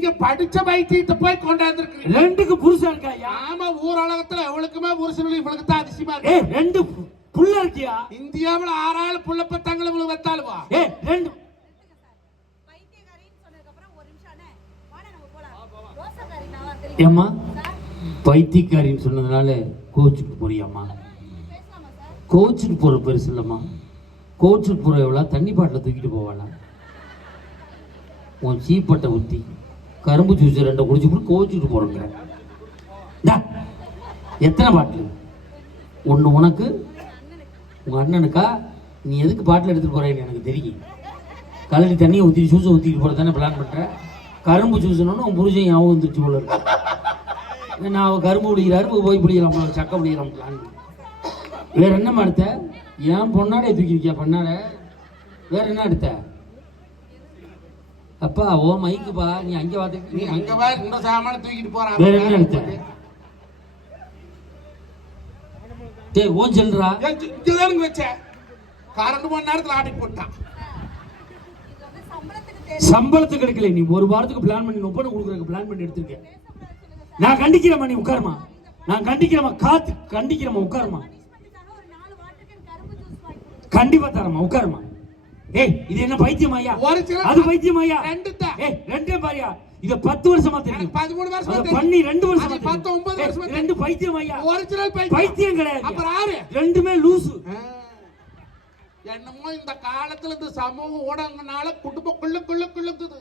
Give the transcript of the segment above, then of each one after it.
நீங்க படிச்ச பைத்தியத்தை போய் கொண்டாந்துருக்கீங்க ரெண்டுக்கு புருஷன் இருக்காயா ஆமா ஊரடகத்துல எவளுக்குமே புருஷனுக்கு இவளுக்கு தான் அதிசயமா இருக்கு. ஏய் ரெண்டு புள்ள இருக்கியா? இந்தியாவுல ஆறாள் புள்ள பத்தாங்களை இவளுக்கு வத்தாளுவா? ஏய் ரெண்டு ஏம்மா? பைத்தியக்காரின்னு சொன்னதுனால கோச்சுக்கு போறியாம்மா. பேசலாமா சார் கோச்சுக்கு போற பெருசு இல்லம்மா கோச்சுக்கு போற எவ்வளோ தண்ணி பாட்டில் தூக்கிட்டு போவாளா? உன் சீப்பட்டை ஊற்றி கரும்பு ஜூஸ் ரெண்டை குடிச்சு போட்டு கோச்சுட்டு போறேங்க எத்தனை பாட்டில்? ஒன்று உனக்கு உங்கள் அண்ணனுக்கா? நீ எதுக்கு பாட்டில் எடுத்துகிட்டு போகிறேன்னு எனக்கு தெரியும். கலரி தண்ணியை ஊற்றி ஜூஸை ஊற்றிட்டு போகிற தானே பிளான் பண்ணுறேன் கரும்பு ஜூஸ்னு உன் புருஷன் ஞாபகம் வந்துருச்சு போல இருக்கு. நான் அவ கரும்பு பிடிக்கிறாரு போய் பிடிக்கலாம் சக்கை பிடிக்கலாம் பிளான் வேற என்னம்மா எடுத்த ஏன் பொண்ணாடே தூக்கி வைக்க பண்ணாட வேறு என்ன எடுத்த? அப்பா ஓ மைக்குப்பா நீ அங்கே நீ பார்த்து அங்க வா இந்த சாமான தூக்கிட்டு போறான் வேற என்ன எடுத்த? டேய் ஓ சொல்றா இங்கதானுங்க வச்சேன் கரண்ட் மணி நேரத்துல ஆட்டி போட்டான். சம்பளத்துக்கு எடுக்கல நீ. ஒரு வாரத்துக்கு பிளான் பண்ணி ஒப்பனை கொடுக்குறதுக்கு பிளான் பண்ணி எடுத்திருக்கேன் நான் கண்டிக்கிறேம்மா நீ உட்காருமா நான் கண்டிக்கிறேம்மா காத்து கண்டிக்கிறேம்மா உட்காருமா கண்டிப்பா தரமா உட்காருமா ஏய் இது என்ன பைத்தியம் ஐயா? ஒரு சில அது பைத்தியம் ஐயா? ரெண்டு தான் ஏய் ரெண்டே பாரியா. இத பத்து வருஷமா தெரியும். பதிமூணு வருஷமா. பண்ணி ரெண்டு வருஷமா. பத்தொன்பது ஏய், வருஷமா ரெண்டு பைத்தியம் ஐயா. ஒரிஜினல் பைத்தியம். பைத்தியம் கிடையாது. அப்புறம் ஆறு ரெண்டுமே லூசு. என்னமோ இந்த காலத்துல இந்த சமூக ஊடகங்களால குடும்பக்குள்ள குள்ளுக்குது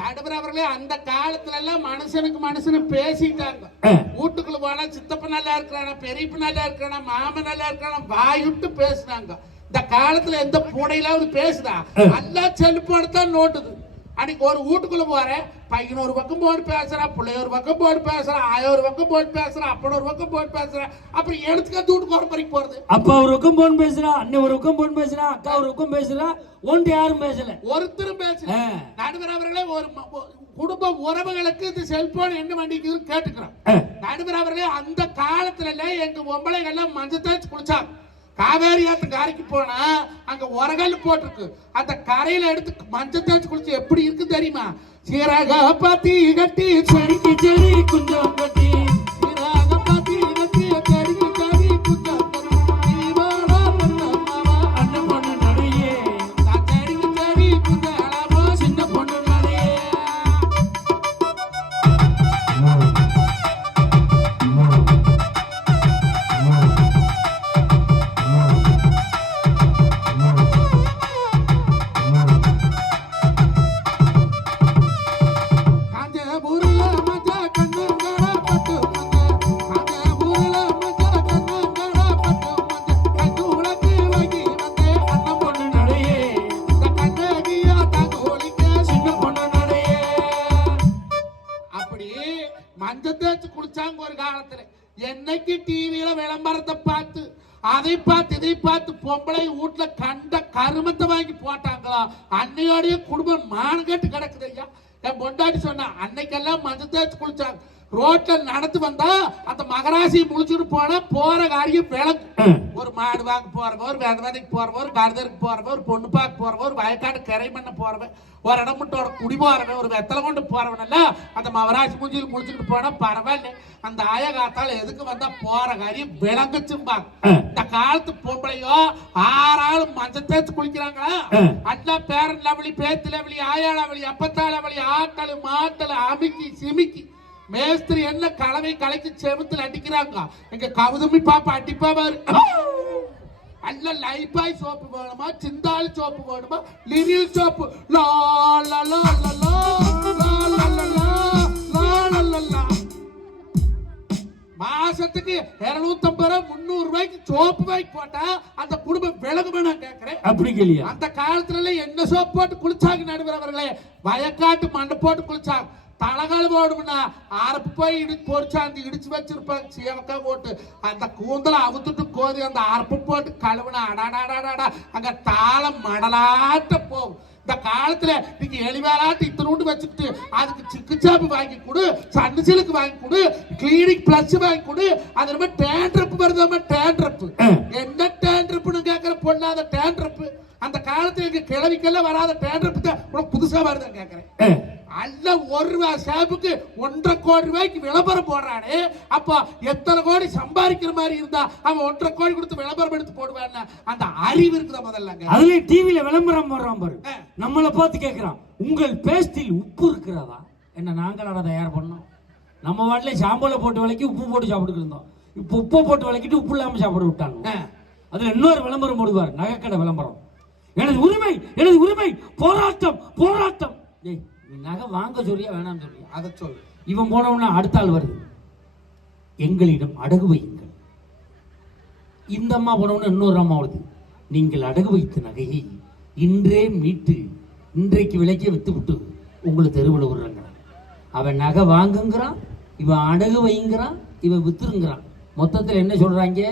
நடுவர் அவர்களே அந்த காலத்துல எல்லாம் மனுஷனுக்கு மனுஷனு பேசிட்டாங்க. வீட்டுக்குள்ள போனா சித்தப்ப நல்லா இருக்கிறானா பெரியப்ப நல்லா இருக்கிறானா மாமன் நல்லா இருக்கிறானா வாயுட்டு பேசுனாங்க. இந்த காலத்துல எந்த பூடையிலாவது பேசுதா? எல்லாம் செல்போன் தான் நோட்டுது. அன்னைக்கு ஒரு வீட்டுக்குள்ள போறேன் பையன் ஒரு பக்கம் போட்டு பேசுறான் பிள்ளை ஒரு பக்கம் போட்டு பேசுறான் ஆய ஒரு பக்கம் போட்டு பேசுறான் அப்பன் ஒரு பக்கம் போட்டு பேசுறான் அப்புறம் எடுத்துக்க வீட்டுக்கு ஒரு பறிக்கு போறது. அப்பா ஒரு பக்கம் போன் பேசுறா அண்ணன் ஒரு பக்கம் போன் பேசுறா அக்கா ஒரு பக்கம் பேசுறா ஒன்று யாரும் பேசல. ஒருத்தரும் பேசல. நடுவர் அவர்களே ஒரு குடும்ப உறவுகளுக்கு இந்த செல்போன் என்ன பண்ணிக்குது கேட்டுக்கிறோம். நடுவர் அவர்களே அந்த காலத்துல எங்க பொம்பளைங்க எல்லாம் மஞ்சள் தேய்ச்சி குளிச்சாங்க காவேரி ஆத்து கரைக்கு போனா அங்க உரகல் போட்டிருக்கு. அந்த கரையில எடுத்து மஞ்சள் தேய்ச்சி குளிச்சு எப்படி இருக்கு தெரியுமா? சீரக பாத்தி கட்டி செடிக்கு செடி குஞ்சம் குடிச்சாங்க ஒரு காலத்துல என்னைக்கு டிவியில விளம்பரத்தை பார்த்து அதை பார்த்து இதை பார்த்து பொம்பளை வீட்டுல கண்ட கருமத்தை வாங்கி போட்டாங்களா? அன்னையோடைய குடும்பம் மானகட்டு கிடக்குது ஐயா. என் பொண்டாட்டி சொன்னா அன்னைக்கெல்லாம் மஞ்சள் தேய்ச்சி குளிச்சாங்க. ரோட்ல நடந்து வந்தா அந்த மகராசி முழிச்சுட்டு போனா போற காரியம் விளக்கு ஒரு மாடு வாங்க போறவ ஒரு வேத வேலைக்கு போறவ ஒரு கருதருக்கு போறவ ஒரு பொண்ணு பார்க்க போறவ ஒரு வயக்காடு கரை பண்ண போறவன் ஒரு இடம் மட்டும் ஒரு குடி போறவன் ஒரு வெத்தலை கொண்டு போறவனல்ல அந்த மகராசி மூஞ்சியில் முடிச்சுட்டு போனா பரவாயில்ல. அந்த ஆய காத்தால எதுக்கு வந்தா போற காரியம் விளங்குச்சும்பாங்க இந்த காலத்து பொம்பளையோ ஆறாளும் மஞ்சள் தேய்ச்சி குளிக்கிறாங்களா? அண்ணா பேரன் லவளி பேத்து லவளி ஆயா லவளி அப்பத்தா லவளி ஆட்டலு மாட்டலு அமுக்கி சிமிக்கி. மேஸ்திரி என்ன கலவை கலைக்கு செவுத்துல அடிக்கிறாங்க எங்க கவுதமி பாப்பா அடிப்பா பாரு அல்ல லைபாய் சோப்பு வேணுமா சிந்தாளி சோப்பு வேணுமா லிரில் சோப்பு லா லா லா லா லா லா லா லா மாசத்துக்கு இருநூத்தம்பது ரூபாய் முந்நூறு ரூபாய்க்கு சோப்பு வாங்கி போட்டா அந்த குடும்பம் விலகுமே நான் கேட்கிறேன் அப்படி கேளியா அந்த காலத்துல என்ன சோப் போட்டு குளிச்சாங்க நடுவர் அவர்களே வயக்காட்டு மண்ணை போட்டு குளிச்சாங்க அரப்பு போய் இடி பொறிச்சாந்து இடிச்சு வச்சிருப்பாங்க சீவக்கா போட்டு. அந்த கூந்தலை அவுத்துட்டு கோதி அந்த அரப்பு போட்டு கழுவுனா அடாடாடாடா அங்க தாளம் மடலாட்ட போகும். இந்த காலத்துல நீங்க எலிவேலாட்டு இத்தனோண்டு வச்சுட்டு அதுக்கு சிக்குச்சாப்பு வாங்கி கொடு சன்னு சிலுக்கு வாங்கி கொடு கிளினிக் பிளஸ் வாங்கி கொடு. அது ரொம்ப டேண்ட்ரப் வருதாம டேண்ட்ரப் என்ன டேண்ட்ரப்னு கேக்குற பொண்ணாத டேண்ட்ரப் அந்த காலத்துல எங்க கிழவிக்கெல்லாம் வராத டேண்ட்ரப் தான். உனக்கு புதுசா வருதான் கேக்குறேன். அல்ல ஒரு ரூபா ஷாப்புக்கு ஒன்றரை கோடி ரூபாய்க்கு விளம்பரம் போடுறானே. அப்போ எத்தனை கோடி சம்பாதிக்கிற மாதிரி இருந்தா அவன் ஒன்றரை கோடி கொடுத்து விளம்பரம் எடுத்து போடுவான்னு? அந்த அறிவு இருக்குதா முதல்லங்க? அதுல டிவில விளம்பரம் போடுறான் பாரு. நம்மளை பார்த்து கேட்கிறான் உங்கள் பேஸ்டில் உப்பு இருக்கிறதா? என்ன நாங்களோட தயார் பண்ணோம். நம்ம வாட்டில சாம்பலை போட்டு விலைக்கு உப்பு போட்டு சாப்பிட்டு இருந்தோம். இப்போ உப்பை போட்டு விளக்கிட்டு உப்பு இல்லாம சாப்பிட விட்டாங்க. அதுல இன்னொரு விளம்பரம் போடுவார் நகைக்கடை விளம்பரம். எனது உரிமை எனது உரிமை போராட்டம் போராட்டம். ஏய் நகை வாங்க சொல்றியா வேணாம் சொல்றியா அதை சொல்லு. இவன் போனவன அடுத்த ஆள் வருது. எங்களிடம் அடகு வையுங்கள். இந்த அம்மா போனவன இன்னொரு அம்மா வருது. நீங்கள் அடகு வைத்த நகையை இன்றே மீட்டு இன்றைக்கு விலைக்கே விற்று விட்டு உங்களை தெருவில் விடுறாங்க அவன் நகை வாங்குங்கிறான் இவன் அடகு வைங்கிறான் இவன் வித்துருங்கிறான். மொத்தத்தில் என்ன சொல்றாங்க?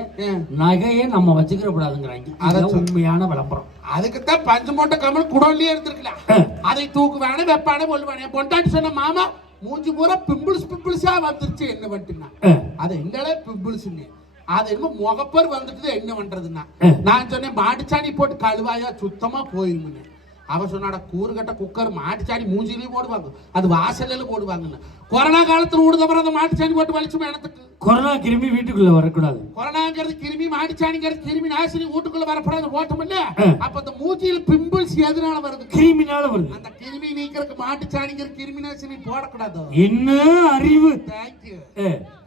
நகையை நம்ம வச்சுக்கிற கூடாதுங்கிறாங்க அதை அதான். உண்மையான விளம்பரம். அதுக்குத்தான் பஞ்சு மூட்டை கமல் குடோன்லயே இருந்திருக்கலாம் அதை தூக்குவானே வெப்பானே கொள்ளுவானே பொண்டாட்டி சொன்ன மாமா மூஞ்சி பூரா பிம்பிள்ஸ் பிம்பிள்ஸா வந்துருச்சு என்ன பண்ணிட்டுனா அஹ், அது எங்களே பிம்பிள்ஸ்னு அது என்னமோ முகப்பர் வந்துட்டு என்ன பண்றதுன்னா. நான் சொன்னேன் மாட்டுச்சாணி போட்டு கழுவாயா சுத்தமா போயிருமுன்னு அவ சொன்னாடா கூறுகட்ட குக்கர் மாட்டுச்சாணி மூஞ்சிலையும் போடுவாங்க. அது வாசல்ல போடுவாங்கன்னு. கொரோனா காலத்துல ஊடுதப்புறம் அந்த மாட்டுச்சாணி போட்டு வலிச்சு எனத்துக்கு கொரோனா கிருமி வீட்டுக்குள்ள வரக்கூடாது. கொரோனாங்கிறது கிருமி மாட்டுச்சாணிங்கிறது கிருமி நாசினி வீட்டுக்குள்ள வரப்படாத ஓட்டம் இல்ல. அப்ப அந்த மூச்சியில பிம்பிள்ஸ் எதனால வருது? கிருமினால வருது. அந்த கிருமி நீக்கிறதுக்கு மாட்டுச்சாணிங்கிற கிருமி நாசினி போடக்கூடாது. என்ன அறிவு? தேங்க்யூ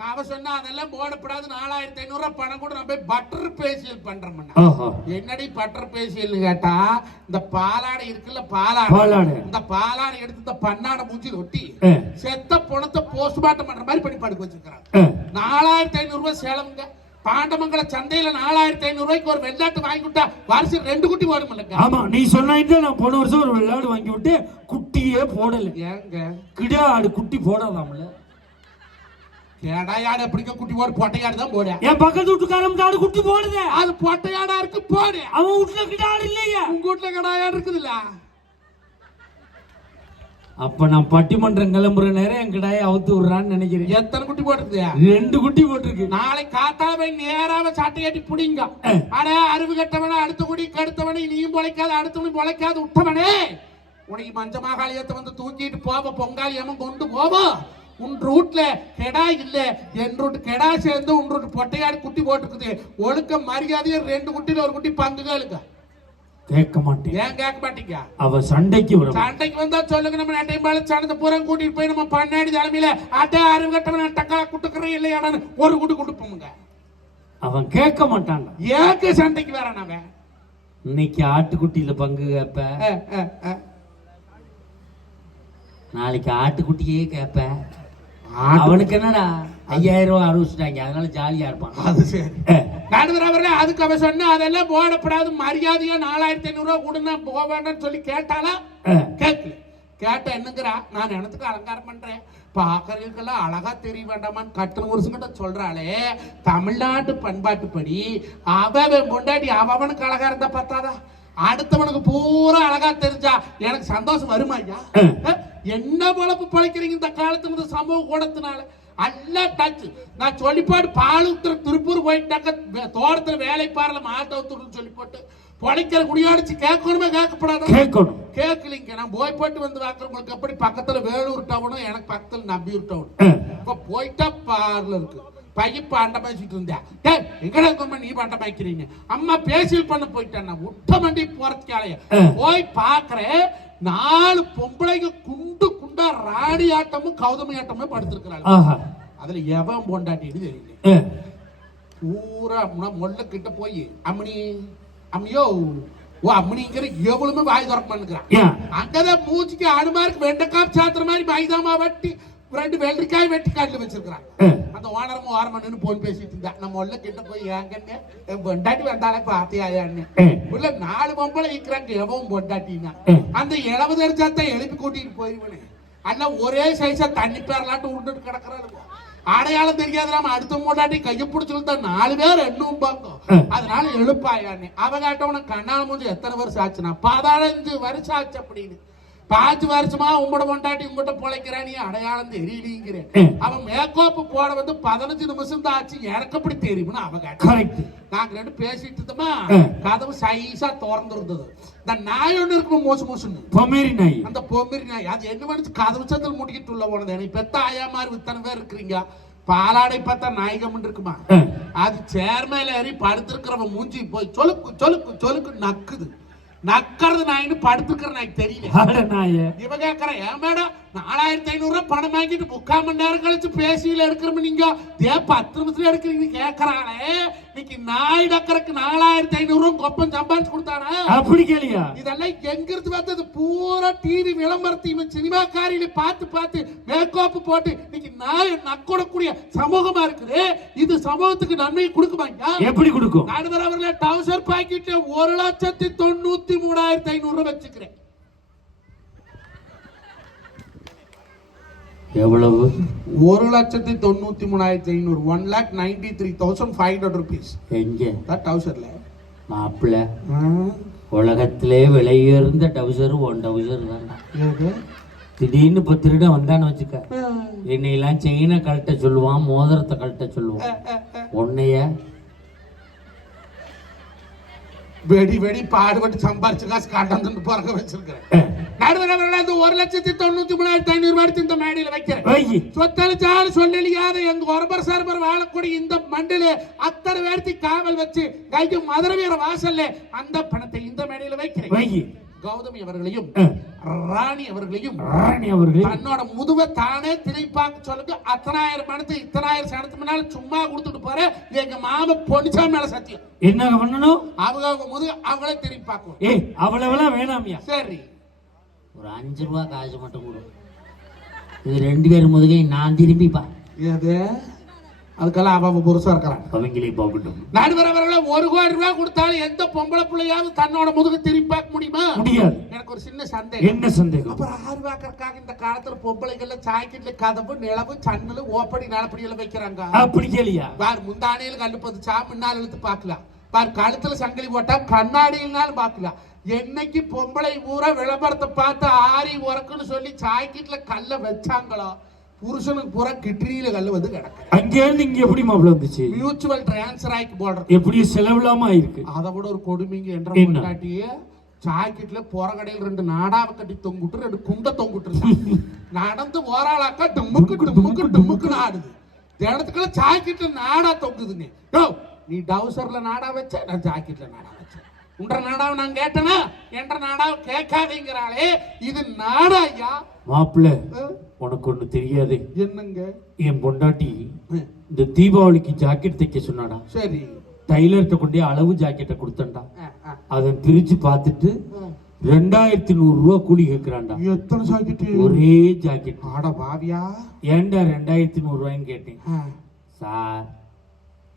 அவ சொன்னா அதெல்லாம் போடக்கூடாது நாலாயிரத்தி ஐநூறு ரூபாய் பணம் கூட நம்ம போய் பட்டர் பேசியல் பண்றோம்னா. என்னடி பட்டர் பேசியல்னு கேட்டா இந்த பாலாடை இருக்குல்ல பாலாடை. இந்த பாலாடை எடுத்து இந்த பண்ணாடை மூஞ்சி ஒட்டி செத்த பணத்தை போஸ்ட்மார்ட்டம் பண்ற மாதிரி பண்ணி படுக்க வச்சிருக்காங்க அஹ். நாலாயிரத்தி ஐநூறு ரூபாய் சேலம்ங்க. பாண்டமங்கல சந்தையில நாலாயிரத்தி ஐநூறு ரூபாய்க்கு ஒரு வெள்ளாட்டு வாங்கி விட்டா வருஷம் ரெண்டு குட்டி போடும் இல்லைங்க. ஆமா நீ சொன்னாயிட்டு நான் போன வருஷம் ஒரு வெள்ளாடு வாங்கி விட்டு குட்டியே போடல. ஏங்க? கிடா ஆடு குட்டி போடாதாம்ல. கேடாயாடு எப்படிங்க குட்டி போடு பொட்டையாடு தான் போடு என் பக்கத்து வீட்டுக்காரன் ஆடு குட்டி போடுதே. அது பொட்டையாடா இருக்கு போடு. அவன் வீட்டுல கிடா ஆடு இல்லையா. உங்க வீட்டுல கடாயாடு இருக்குதுல்ல? அப்ப நான் பட்டிமன்றம் கிளம்புற நேரம் என் கிடாயை அவுத்து விடுறான்னு நினைக்கிறேன் எத்தனை குட்டி போட்டுருக்குது ரெண்டு குட்டி போட்டிருக்கு. நாளை காத்தால போய் நேராவ சட்டை கட்டி புடிங்க. அட அறிவு கட்டவன அடுத்த குடி கடுத்தவனை நீயும் பொழைக்காத அடுத்தவனும் பொழைக்காத விட்டவனே உனக்கு மஞ்ச மாகாளியத்தை வந்து தூக்கிட்டு போவ பொங்காளியம்மன் கொண்டு போவோம் உன் ரூட்ல கெடா இல்ல. என் ரூட் கெடா சேர்ந்து உன் ரூட் பொட்டையாடு குட்டி போட்டுக்குது. ஒழுக்க மரியாதையா ரெண்டு குட்டில ஒரு குட்டி பங்குகளுங்க கேட்க மாட்டேன் ஏன் கேட்க மாட்டீங்க அவ சண்டைக்கு வரும் சண்டைக்கு வந்தா சொல்லுங்க நம்ம நட்டையும் பால சனத்தை பூரா கூட்டிட்டு போய் நம்ம பண்ணாடி தலைமையில அட்டை அறிவு கட்டவன டக்கா குட்டுக்கிறேன் இல்லையாடான்னு ஒரு குட்டி கொடுப்போமுங்க. அவன் கேட்க மாட்டான்டா ஏக்கு சண்டைக்கு வரான் அவன். இன்னைக்கு ஆட்டுக்குட்டியில பங்கு கேப்ப அஹ். நாளைக்கு ஆட்டுக்குட்டியே கேப்ப அவனுக்கு என்னடா? ஐயாயிரம் ரூபாய் அறிவிச்சிட்டாங்க அதனால ஜாலியா இருப்பான். அது சரி. நடுவர் அவர்களே அதுக்கு அவன் சொன்னா அதெல்லாம் போடப்படாது. மரியாதையா நாலாயிரத்தி ஐநூறு ரூபா கொடுனா போக வேண்டாம்னு சொல்லி கேட்டாலா. கேட்கல. கேட்ட என்னங்கிறா? நான் எனத்துக்கு அலங்காரம் பண்றேன். பாக்குறதுக்கெல்லாம் அழகா தெரிய வேண்டாமான்னு கட்டுன ஒரு கிட்ட சொல்றாளே. தமிழ்நாட்டு பண்பாட்டுப்படி அவன் பொண்டாட்டி அவனுக்கு அழகா இருந்தா பத்தாதா? அடுத்தவனுக்கு பூரா அழகா தெரிஞ்சா எனக்கு சந்தோஷம் வருமா ஐயா? என்ன பொழப்பு பழைக்கிறீங்க இந்த காலத்து சமூக கூடத்தினால? அல்ல டச் நான் சொல்லிப்பாடு பால் ஊத்துற திருப்பூர் போயிட்டாக்க தோட்டத்துல வேலை பாருல மாட்டை ஊத்துறன்னு சொல்லி போட்டு பொழைக்கிற குடியாடிச்சு கேட்கணுமே கேட்கப்படாத கேட்கணும் கேட்கலிங்க நான் போய் போட்டு வந்து வாக்குறவங்களுக்கு எப்படி பக்கத்துல வேலூர் டவுனும் எனக்கு பக்கத்துல நம்பியூர் டவுன் இப்ப போயிட்டா பார்ல இருக்கு பையன் பாண்ட பேசிட்டு இருந்தேன் டேய் எங்கடா இருக்கோம்மா நீ பாண்ட பேக்கிறீங்க அம்மா பேசியல் பண்ண போயிட்டேன் நான் விட்ட மண்டி போறதுக்காலைய. போய் பாக்குறேன் நாலு பொம்பளைங்க குண்டு குண்டா ராடி ஆட்டமும் கௌதமி ஆட்டமும் படுத்திருக்கிறாங்க ஆஹா. அதுல எவன் பொண்டாட்டின்னு தெரியல பூரா மொல்ல கிட்ட போய் அம்மணி அம்மியோ ஓ அம்மனிங்கிற எவ்வளவுமே வாய் திறக்க பண்ணுக்கிறான் அங்கதான் மூச்சுக்கு அனுமாருக்கு வெண்டைக்காய் சாத்துற மாதிரி மைதாமா வெட்டி ரெண்டு வெள்ளரிக்காய் வெட்டி காட்டில் வச்சிருக்கிறான். அந்த ஓனரமும் ஓரமா நின்று போன் பேசிட்டு இருந்தா நம்ம உள்ள கிட்ட போய் ஏங்கன்னு பொண்டாட்டி வந்தாலே பாத்தியாயான்னு உள்ள நாலு பொம்பளை இருக்கிறாங்க எவன் பொண்டாட்டின்னா. அந்த இளவு தெரிஞ்சாத்தான் எழுப்பி கூட்டிட்டு போயிருவனே. அண்ணா ஒரே சைஸா தண்ணி பேரலாட்டு உருண்டுட்டு கிடக்குறாரு. அடையாளம் தெரியாது நாம அடுத்த மூட்டாட்டி கையை பிடிச்சிருந்தா நாலு பேர் எண்ணும் பார்க்கும் அதனால எழுப்பாயான்னு. அவ கேட்டவன கண்ணால மூஞ்சி எத்தனை வருஷம் ஆச்சுன்னா? பதினஞ்சு வருஷம் ஆச்சு அப்படின்னு. பாஞ்சு வருஷமா உங்களோட பொண்டாட்டி உங்ககிட்ட பொழைக்கிறா நீ அடையாளம் தெரியலீங்கிறேன் அவன் மேக்கோப்பு போட வந்து பதினஞ்சு நிமிஷம் தான் ஆச்சு எனக்கு எப்படி தெரியும்னு அவ கேட்டா. கரெக்ட் நாங்க ரெண்டு பேசிட்டு இருந்தோமா. கதவு சைஸா திறந்து இருந்தது இந்த நாய் ஒண்ணு இருக்கும் மோசு மோசுன்னு. பொமேரி நாய். அந்த பொம்மிரி நாய் அது என்ன பண்ணுச்சு? கதவு சத்தில் முடிக்கிட்டு உள்ள போனது. எனக்கு பெத்த ஆயா மாதிரி இத்தனை பேர் இருக்கிறீங்க. பாலாடை பார்த்தா நாயகம் இருக்குமா. அது சேர் மேல ஏறி படுத்திருக்கிறவன் மூஞ்சி போய் சொலுக்கு சொலுக்கு சொலுக்கு நக்குது. நக்கறது நாயின்னு படுத்துக்கிற நாய்க்கு தெரியல. நாய. இவ கேக்குற ஏன் மேடம் நாலாயிரத்தி ஐநூறு ரூபாய் பணம் வாங்கிட்டு முக்கால் மணி நேரம் கழிச்சு பேசியில எடுக்கிறோம் நீங்க ஏன் பத்து நிமிஷத்துல எடுக்கிறீங்க கேக்குறாளே. இன்னைக்கு நாய் டக்கறக்கு நாலாயிரத்தி ஐநூறு ரூபாய் கொப்பம் சம்பாதிச்சு கொடுத்தானா? அப்படி கேளியா இதெல்லாம் எங்க இருந்து வந்தது? பூரா டிவி விளம்பரத்தையும் சினிமாக்காரியில பார்த்து பார்த்து மேக்கப் போட்டு இன்னைக்கு நாய் நக்கொடக்கூடிய சமூகமா இருக்குது. இது சமூகத்துக்கு நன்மை கொடுக்குமாங்க எப்படி கொடுக்கும்? நடுவர் அவர்களே டவுசர் பாக்கெட்ல ஒரு லட்சத்தி தொண்ணூத்தி மூணாயிரத்தி ஐநூறு ரூபாய் வச்சுக்கிறேன். எவ்வளவு? ஒரு லட்சத்தி தொண்ணூத்தி மூணாயிரத்தி ஐநூறு one lakh ninety three thousand five hundred rupees எங்க? டவுசர்ல மாப்பிள்ள உலகத்திலே விலையுயர்ந்த டவுசர் ஒன் டவுசர் தான் திடீர்னு இப்போ திருடன் வந்தான்னு வச்சுக்க. என்னையெல்லாம் செயினை கழட்ட சொல்லுவான் மோதிரத்தை கழட்ட சொல்லுவான். உன்னைய வெடி வெடி பாடுபட்டு சம்பாரிச்சு காசு காட்டாந்து பிறக்க வச்சிருக்கிறேன். நடுவர் அவர்களே இந்த ஒரு லட்சத்தி தொண்ணூத்தி மூணாயிரத்தி ஐநூறு ரூபாய் இந்த மேடையில வைக்கிறேன். சொத்தளிச்சாலும் சொல்லலியாத எங்க ஒருபர் சார்பர் வாழக்கூடிய இந்த மண்டில அத்தனை பேர்த்தி காவல் வச்சு கைக்கு மதுரை வீர வாசல்ல அந்த பணத்தை இந்த மேடையில வைக்கிறேன். கௌதமி அவர்களையும். ராணி அவர்களையும் ராணி அவர்களே தன்னோட முதுவை தானே திருப்பாக்க சொல்லுங்க. அத்தனாயிரம் பணத்தை இத்தனாயிரம் சனத்து முன்னால சும்மா கொடுத்துட்டு போற எங்க மாமா பொன்னிச்சா மேல சத்தியம். என்ன பண்ணணும்? அவங்க அவங்க முதுகு அவங்களே திரும்பி பார்க்கணும் ஏய் அவ்வளவெல்லாம் வேணாமியா. சரி. ஒரு அஞ்சு ரூபா காசு மட்டும் கொடு. இது ரெண்டு பேரும் முதுகை நான் திரும்பிப்பா. எது? அதுக்கெல்லாம் அவ அவ புருஷா இருக்கிறான். அவங்களே போகட்டும். நடுவர் அவர்களே ஒரு கோடி ரூபாய் கொடுத்தாலும் எந்த பொம்பளை பிள்ளையாவது தன்னோட முதுகு திரும்பி பார்க்க முடியுமா? முடியாது. எனக்கு ஒரு சின்ன சந்தேகம். என்ன சந்தேகம்? அப்புறம் ஆறு வாக்கறக்காக இந்த காலத்துல பொம்பளைகள்ல சாக்கெட்ல கதவு நிலவு சன்னல் ஓப்படி நிலப்படி எல்லாம் வைக்கிறாங்க. அப்படி கேளியா? பார் முந்தானையில் கல்லு பதிச்சா முன்னால் இழுத்து பார்க்கலாம். பார் கழுத்துல சங்கிலி போட்டா கண்ணாடியினாலும் பார்க்கலாம். என்னைக்கு பொம்பளை ஊரா விளம்பரத்தை பார்த்து ஆரி உறக்குன்னு சொல்லி சாக்கெட்ல கல்ல வச்சாங்களோ புருஷனுக்கு பூரா கிட்னியில கல்லு வந்து கிடக்கு. அங்கே இருந்து இங்க எப்படி மாப்பிள்ள வந்துச்சு? மியூச்சுவல் டிரான்ஸ்ஃபர் ஆக்கி போடுறது. எப்படி செலவில்லாம ஆயிருக்கு. அதை விட ஒரு கொடுமைங்க என்ற? முன்னாட்டியே சாக்கெட்ல கடையில் ரெண்டு நாடாவை கட்டி தொங்குட்டு ரெண்டு குண்டை தொங்குட்டு நடந்து போறாளாக்கா டுமுக்கு டுமுக்கு டுமுக்குன்னு ஆடுது இடத்துக்குள்ள சாக்கெட்ல நாடா தொங்குதுன்னு நீ டவுசர்ல நாடா வச்ச நான் ஜாக்கெட்ல நாடா உன்ற நாடாவை நான் கேட்டனா? என்ற நாடாவை கேட்காதீங்கிறாளே. இது நாடா ஐயா? மாப்பிள்ள உனக்கு ஒண்ணு தெரியாது. என்னங்க? என் பொண்டாட்டி இந்த தீபாவளிக்கு ஜாக்கெட் தைக்க சொன்னாடா. சரி. டைலர்கிட்ட கொண்டே அளவு ஜாக்கெட்டை அஹ், அதை பிரிச்சு பார்த்துட்டு. ரெண்டாயிரத்தி நூறு ரூபா கூலி கேட்கிறான்டா எத்தனை சாக்கெட்டு ஒரே ஜாக்கெட். ஆட பாவியா? ஏன்டா ரெண்டாயிரத்தி நூறு ரூபாய்ன்னு கேட்டேன்? சார்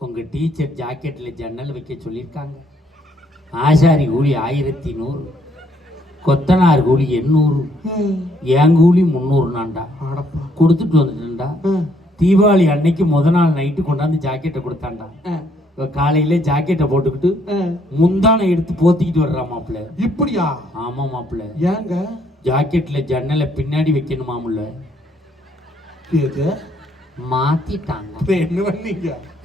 உங்க டீச்சர் ஜாக்கெட்ல ஜன்னல் வைக்க சொல்லியிருக்காங்க. ஆசாரி கூலி ஆயிரத்தி நூறு கொத்தனார் கூலி எண்ணூறு என் கூலி முந்நூறு நான்டா கொடுத்துட்டு வந்துட்டேன்டா தீபாவளி அன்னைக்கு முத நாள் நைட்டு கொண்டாந்து ஜாக்கெட்டை கொடுத்தான்டா இவ காலையில ஜாக்கெட்டை போட்டுக்கிட்டு. முந்தானை எடுத்து போத்திக்கிட்டு வர்றா மாப்பிள்ள. இப்படியா? ஆமா மாப்பிள்ள. ஏங்க? ஜாக்கெட்ல ஜன்னலை பின்னாடி வைக்கணுமாமுல்ல மாத்திட்டாங்க.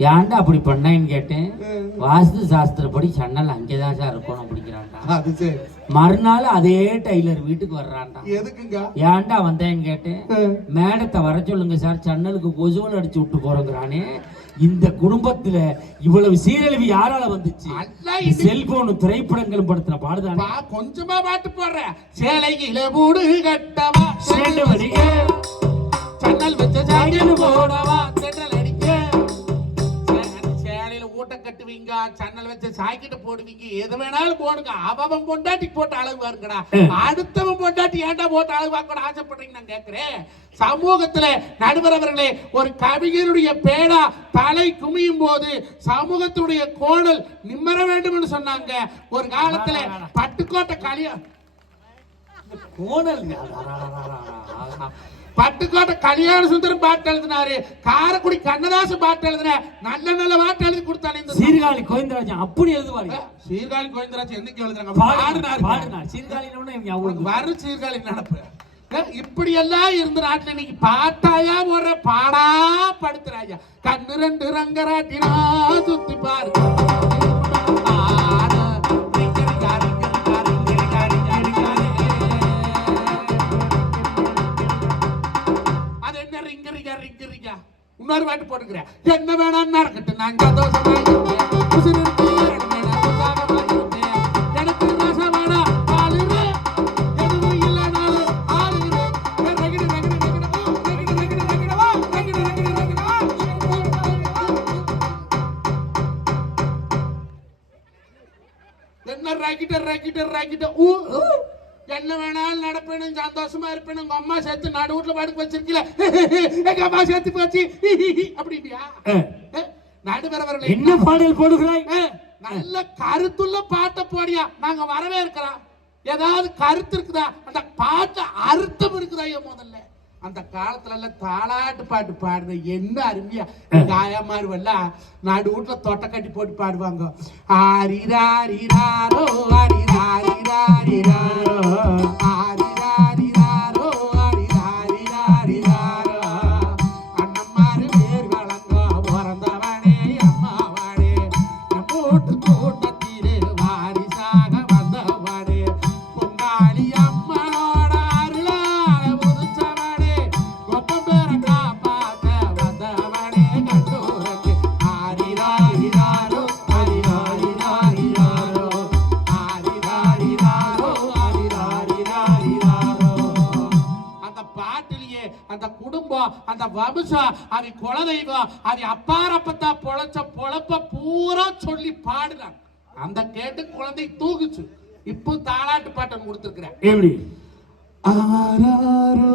ஏன்டா அப்படி பண்ணேன்னு கேட்டேன். வாஸ்து சாஸ்திரப்படி ஜன்னல் அங்கேதான் சார் இருக்கணும் அப்படிங்கிறான்டா மறுநாள் அதே டைலர் வீட்டுக்கு வர்றான்டா. ஏன்டா வந்தேன்னு கேட்டேன். மேடத்தை வர சொல்லுங்க சார் ஜன்னலுக்கு கொசுவல் அடிச்சு விட்டு போறோங்கிறானே. இந்த குடும்பத்துல இவ்வளவு சீரழிவு யாரால வந்துச்சு? செல்போன் திரைப்படங்களும் படுத்தின பாடுதானே? கொஞ்சமா பாட்டு போடுறேன். சேலையில மூடு கட்டவா. சன்னல் வச்ச போடவா தென்றல் அடிக்க. சேலையில ஊட்ட கட்டுவீங்க சன்னல் வச்ச ஜாக்கெட் போடுவீங்க. எது வேணாலும் போடுங்க. அவன் பொண்டாட்டி போட்டு அழகு பாருங்கடா. அடுத்தவன் பொண்டாட்டி ஏன்டா போட்டு அழகு பார்க்க ஆசைப்படுறீங்க நான் கேட்கிறேன் சமூகத்துல நடுவர் அவர்களே ஒரு கவிஞருடைய பேடா தலை குமியும் போது சமூகத்துடைய கோணல் நிம்மர வேண்டும் சொன்னாங்க. ஒரு காலத்துல பட்டுக்கோட்டை கலியா கோணல் పట్టుకోట కళ్యాణ సుందరం బాట ఎళుతున్నారు కారకుడి కన్నదాసు బాట ఎళుతున్నా నల్ల నల్ల బాట ఎళుది కుడతాను సీర్గాలి గోవిందరాజు అప్పుడు ఎదువారు సీర్గాలి గోవిందరాజు ఎందుకు எழுதுறாங்க? பாடினார் பாடினார். சீர்காழினவன அவருக்கு வர சீர்காழி நடப்பு. இப்படி எல்லாம் இருந்த நாட்டுல இன்னைக்கு பாட்டாயா ஒரு பாடா படுத்துறாய்யா. கண்ணு ரெண்டு ரங்கராட்டினா சுத்தி பாரு. இன்னொரு வாட்டி போட்டுக்கிறேன் என்ன வேணாம்னா இருக்கட்டும் நான் சந்தோஷமா என்ன ராக்கிட்ட ராக்கிட்ட ராக்கிட்ட ஊ என்ன வேணாலும் நடப்பேனும் சந்தோஷமா இருப்பேன் உங்க அம்மா சேர்த்து நடு வீட்டுல படுக்க வச்சிருக்கீல. எங்க அம்மா சேர்த்து போச்சு அப்படின்றியா நடுவரவர்களை. என்ன பாடல் போடுகிறாய்? நல்ல கருத்துள்ள பாட்டை போடியா. நாங்க வரவே இருக்கிறோம். ஏதாவது கருத்து இருக்குதா? அந்த பாட்டு அர்த்தம் இருக்குதா ஐயா முதல்ல. அந்த காலத்துல எல்லாம் தாலாட்டு பாட்டு பாடுற என்ன அருமையா. காயமாருவெல்லாம் நாடு வீட்டுல தொட்டை கட்டி போட்டு பாடுவாங்க. ஆரிராரிராரோ ஆரிராரிராரிராரோ வம்சம் அது குலதெய்வம் அது அப்பாரப்பத்தா பொழைச்ச பொழப்ப பூரா சொல்லி பாடுறாங்க. அந்த கேட்டு குழந்தை தூக்குச்சு. இப்போ தாலாட்டு பாட்டன் கொடுத்துருக்கிறேன் எப்படி? ஆராரோ.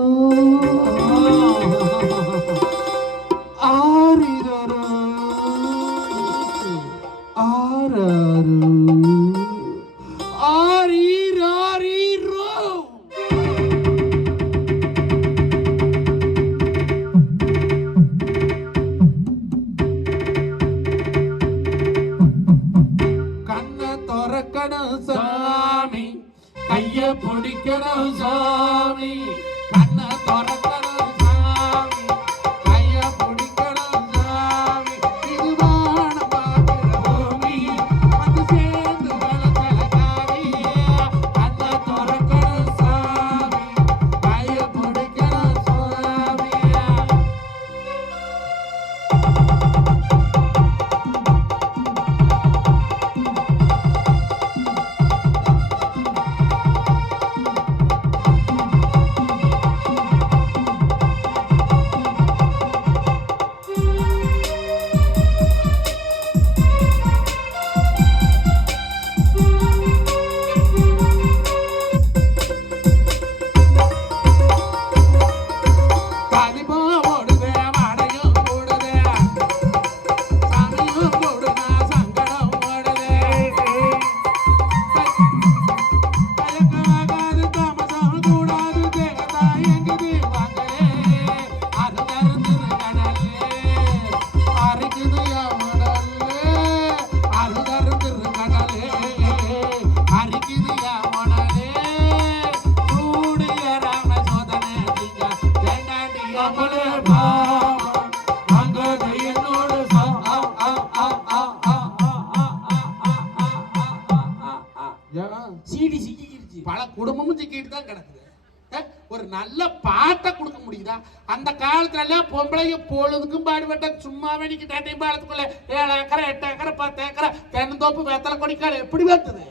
டேட்டை பாலத்துக்குள்ள ஏழு ஏக்கரை எட்டு ஏக்கரை பத்து ஏக்கரை தென்னந்தோப்பு வெத்தலை கொடிக்கால் எப்படி வெத்துது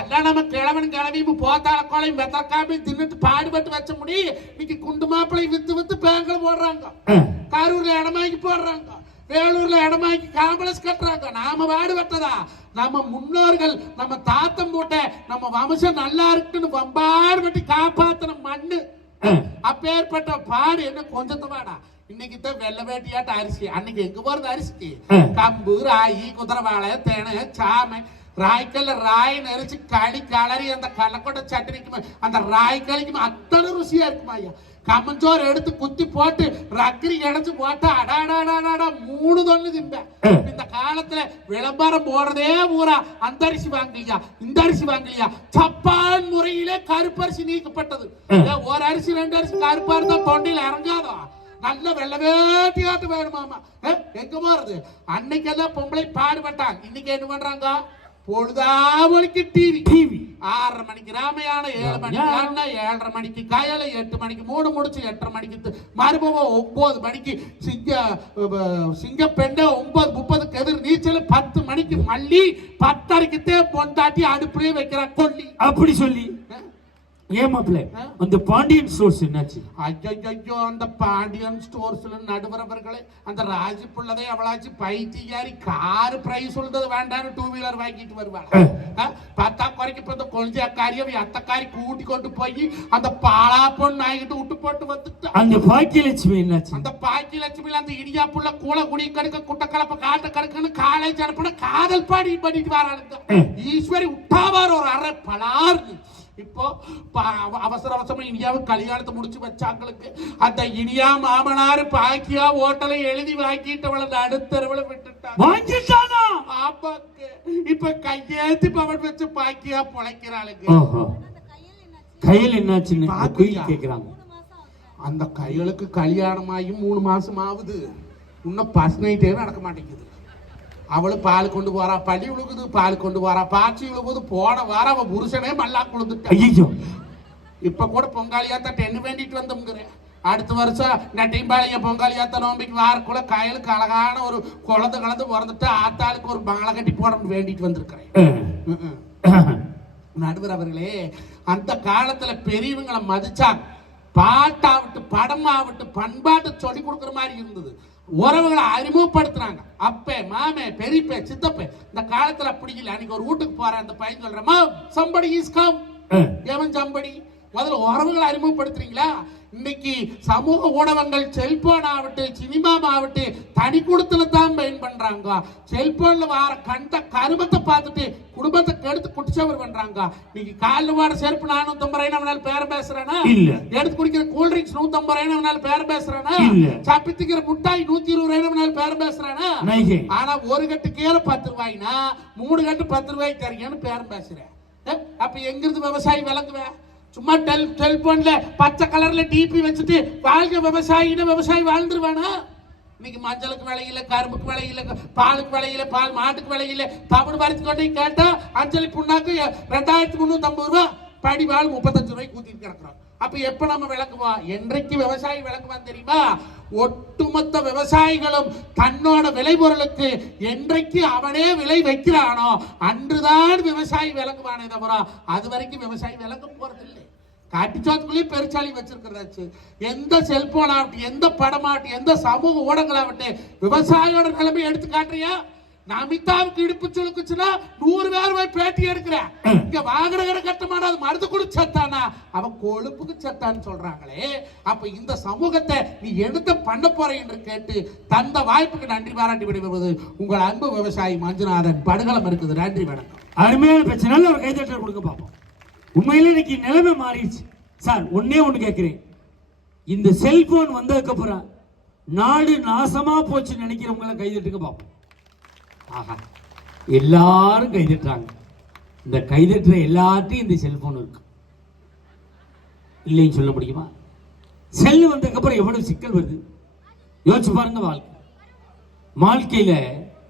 எல்லாம் நம்ம கிழவன் கிளவியும் போத்தால கோலையும் வெத்தலை காப்பையும் தின்னுட்டு பாடுபட்டு வச்ச முடி இன்னைக்கு குண்டு மாப்பிளை வித்து வித்து பேங்க்ல போடுறாங்க. கரூர்ல இடமாக்கி போடுறாங்க. வேலூர்ல இடமாக்கி காம்பளஸ் கட்டுறாங்க. நாம பாடு வெட்டதா? நம்ம முன்னோர்கள் நம்ம தாத்தம் போட்ட நம்ம வம்சம் நல்லா இருக்குன்னு வம்பாடு வெட்டி காப்பாத்தின மண்ணு. அப்பேற்பட்ட பாடு. என்ன கொஞ்சத்தை வாடா இன்னைக்கு தான் வெள்ளை வேட்டியாட்ட அரிசி அன்னைக்கு எங்க போறது அரிசிக்கு. கம்பு ராகி குதிரவாழை தேனை சாமை ராய்க்கல்ல ராய் நெரிச்சு களி கலரி அந்த கல்லக்கொட்டை சட்னிக்கு அந்த ராய்க்களிக்கு அத்தனை ருசியா இருக்குமா ஐயா கம்மஞ்சோறு எடுத்து குத்தி போட்டு ரக்கரி கிடைச்சு போட்டா அடாடாடாடா மூணு தொண்ணு திம்பேன் இந்த காலத்துல விளம்பரம் போடுறதே பூரா அந்த அரிசி வாங்கலையா இந்த அரிசி வாங்கலையா சப்பான் முறையிலே கருப்பரிசி நீக்கப்பட்டது ஒரு அரிசி ரெண்டு அரிசி கருப்பா இருந்தா தொண்டையில இறங்காதா நல்ல வெள்ள வேட்டியாட்டு வேணுமாமா எங்க போறது? அன்னைக்கெல்லாம் பொம்பளை பாடுபட்டாங்க இன்னைக்கு என்ன பண்றாங்க? பொழுதாவளிக்கு டிவி டிவி ஆறரை மணிக்கு ராமையான ஏழு மணிக்கு ஏழரை மணிக்கு கயலை எட்டு மணிக்கு மூணு முடிச்சு எட்டரை மணிக்கு மறுபடியும் ஒன்பது மணிக்கு சிங்க சிங்க பெண்ணு ஒன்பது முப்பதுக்கு எதிர் நீச்சல் பத்து மணிக்கு மல்லி பத்தரைக்குத்தே பொண்டாட்டி அடுப்புலயே வைக்கிறா கொல்லி. அப்படி சொல்லி. அந்த பாண்டியன் ஸ்டோர்ஸ் என்னாச்சு? ஐயோ அந்த பாண்டியன் ஸ்டோர்ஸ்ல நடுவரவர்களே அந்த ராஜி பிள்ளதை அவளாச்சு பைத்தியாரி கார் பிரைஸ் சொல்றது வேண்டாம்னு டூ வீலர் வாங்கிட்டு வருவாங்க பத்தா குறைக்கு இப்ப இந்த கொழுந்தியாக்காரி அத்தக்காரி கூட்டி கொண்டு போய் அந்த பாலா பொண்ணு ஆகிட்டு விட்டு போட்டு வந்துட்டா. அந்த பாக்கியலட்சுமி என்னாச்சு? அந்த பாக்கி லட்சுமியில அந்த இடியா புள்ள கூல குடி கடுக்க குட்ட கலப்ப காட்ட கடுக்குன்னு காலேஜ் அனுப்பின காதல் பாடி பண்ணிட்டு வராளுங்க. ஈஸ்வரி உட்டாவார் ஒரு அரை பலார்னு இப்போ அவசர அவசரமா இனியாவும் கல்யாணத்தை முடிச்சு வச்சாங்களுக்கு அந்த இனியா மாமனார் பாக்கியா ஓட்டலை எழுதி வாங்கிட்டவள நடுத்தரவுல விட்டுட்டாங்க. ஆமாங்க இப்ப கையேத்தி பவன் வச்சு பாக்கியா பொழைக்கிறாளுங்க கையில் என்னாச்சு என்னாச்சுன்னு ஆகுது அந்த கைகளுக்கு கல்யாணம் ஆகி மூணு மாசம் ஆகுது இன்னும் பஸ் நைட்டே நடக்க மாட்டேங்குது. அவளு பால் கொண்டு போறா பள்ளி விழுகுது பால் கொண்டு போறா பாச்சி விழுகுது போன வாரம் அவ புருஷனே மல்லா குழுந்துட்டா ஐயோ இப்ப கூட பொங்காளியாத்த டென்னு வேண்டிட்டு வந்தோம்ங்கிறேன் அடுத்த வருஷம் நட்டிம்பாளைய பொங்காளியாத்த நோம்பிக்கு வாரக்குள்ள கயலுக்கு அழகான ஒரு குழந்தை கலந்து பிறந்துட்டு ஆத்தாளுக்கு ஒரு மாலை கட்டி போடணும்னு வேண்டிட்டு வந்திருக்கிறேன். நடுவர் அவர்களே அந்த காலத்துல பெரியவங்களை மதிச்சாங்க பாட்டாவட்டு படமாவட்டு பண்பாட்டு சொல்லி கொடுக்குற மாதிரி இருந்தது உறவுகளை அறிமுகப்படுத்துறாங்க. அப்பே மாமே பெரியப்பே சித்தப்பே இந்த காலத்துல இல்லை. அன்னைக்கு ஒரு வீட்டுக்கு போறேன் அந்த பையன் சொல்றேன் சம்படி இஸ் கம். எவன் சம்படி? முதல்ல உறவுகளை அறிமுகப்படுத்துறீங்களா? இன்னைக்கு சமூக ஊடகங்கள் செல்போன் ஆகட்டும் சினிமா ஆகட்டும் தனி குடுத்துல தான் பயன் பண்றாங்க. செல்போன்ல வர கண்ட கருமத்தை பார்த்துட்டு குடும்பத்தை கெடுத்து குடிச்சவர் பண்றாங்க. இன்னைக்கு காலில் வாட செருப்பு நானூத்தம்பது ரூபாய் நம்மளால பேர பேசுறானா? இல்ல. எடுத்து குடிக்கிற கூல் ட்ரிங்க்ஸ் நூத்தம்பது ரூபாய் நம்மளால பேர பேசுறானா? இல்ல. சப்பி திங்கிற முட்டாய் நூத்தி இருபது ரூபாய் நம்மளால பேர பேசுறானா? ஆனா ஒரு கட்டு கீழே பத்து ரூபாய்னா மூணு கட்டு பத்து ரூபாய்க்கு தரீங்கன்னு பேரம் பேசுறேன். அப்ப எங்கிருந்து விவசாயி விளங்குவேன் சும்மா டெல் டெல்போன்ல பச்சை கலர்ல டிபி வச்சுட்டு வாழ்க விவசாயின்னு விவசாயி வாழ்ந்துருவானா? இன்னைக்கு மஞ்சளுக்கு விலையில கரும்புக்கு விலையில பாலுக்கு விலையில பால் மாட்டுக்கு விலையில தவிடு வரைச்சு கொண்டு கேட்டால் கேட்டா அஞ்சலி புண்ணாக்கு ரெண்டாயிரத்தி முந்நூத்தி ஐம்பது ரூபா. படி பால் முப்பத்தஞ்சு ரூபாய்க்கு ஊத்திட்டு கிடக்குறோம். அப்ப எப்ப நம்ம விளக்குவோம்? என்றைக்கு விவசாயி விளக்குவான் தெரியுமா? ஒட்டுமொத்த விவசாயிகளும் தன்னோட விளைபொருளுக்கு என்றைக்கு அவனே விலை வைக்கிறானோ அன்றுதான் விவசாயி விளக்குவானே தவிர அது வரைக்கும் விவசாயி விளக்க போறதில்லை. காட்டிச்சோத்துக்குள்ளேயும் பெருச்சாளி வச்சிருக்கிறாச்சு எந்த செல்போன் ஆகட்டும் எந்த படமாகட்டும் எந்த சமூக ஊடகங்களாகட்டும் விவசாயியோட நிலைமை எடுத்து காட்டுறியா? நமிதாவுக்கு இடுப்பு சுழுக்குச்சுன்னா நூறு பேர் போய் பேட்டி எடுக்கிறேன் இங்க வாகன கடை கட்ட மருந்து குடிச்சு செத்தானா? அவன் கொழுப்புக்கு செத்தான்னு சொல்றாங்களே. அப்ப இந்த சமூகத்தை நீ எடுத்து பண்ண போற என்று கேட்டு தந்த வாய்ப்புக்கு நன்றி பாராட்டி விடுவது உங்கள் அன்பு விவசாயி மஞ்சுநாதன். படுகளம் இருக்குது. நன்றி வணக்கம். அருமையான பிரச்சனை ஒரு கைதட்டல் கொடுக்க பார்ப்போம் உண்மையில இன்னைக்கு நிலைமை மாறிடுச்சு. சார் ஒன்னே ஒன்று கேட்குறேன். இந்த செல்போன் வந்ததுக்கப்புறம் நாடு நாசமா போச்சுன்னு நினைக்கிறவங்கள கைதட்டுக்கு பார்ப்போம் ஆஹா எல்லாரும் கைதட்டுறாங்க. இந்த கைதட்டுற எல்லாத்தையும் இந்த செல்போன் இருக்கு. இல்லைன்னு சொல்ல முடியுமா? செல்லு வந்ததுக்கப்புறம் எவ்வளவு சிக்கல் வருது? யோசிச்சு பாருங்க வாழ்க்கை. வாழ்க்கையில்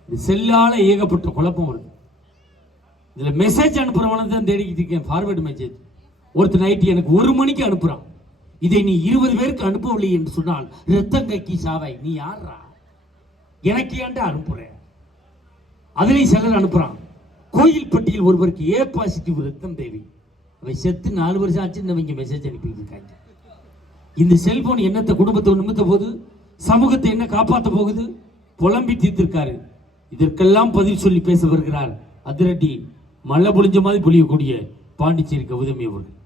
இந்த செல்லால் ஏகப்பட்ட குழப்பம் வருது. இதில் மெசேஜ் அனுப்புகிறவனை தான் தேடிக்கிட்டு இருக்கேன். ஃபார்வர்டு மெசேஜ் ஒருத்தர் நைட்டு எனக்கு ஒரு மணிக்கு அனுப்புகிறான் இதை நீ இருபது பேருக்கு அனுப்பவில்லை என்று சொன்னால் ரத்தம் கக்கி சாவாய். நீ யாரா எனக்கு ஏன்டா அனுப்புகிறேன் அதுலயும் சிலர் அனுப்புகிறான் கோயில் பட்டியில் ஒருவருக்கு ஏ பாசிட்டிவ் ரத்தம் தேவை. அவை செத்து நாலு வருஷம் ஆச்சுன்னு அவங்க மெசேஜ் அனுப்பிட்டு இருக்காங்க. இந்த செல்போன் என்னத்தை குடும்பத்தை நிமித்த போகுது சமூகத்தை என்ன காப்பாற்ற போகுது? புலம்பி தீர்த்திருக்காரு. இதற்கெல்லாம் பதில் சொல்லி பேச வருகிறார் அதிரடி. மழை பொழிஞ்ச மாதிரி பொழியக்கூடிய பாண்டிச்சேரி கௌதமி அவர்கள்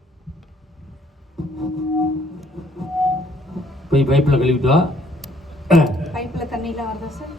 போய் பைப்பில் கழுவிட்டு வா. பைப்ல தண்ணிலாம் வருதா சார்?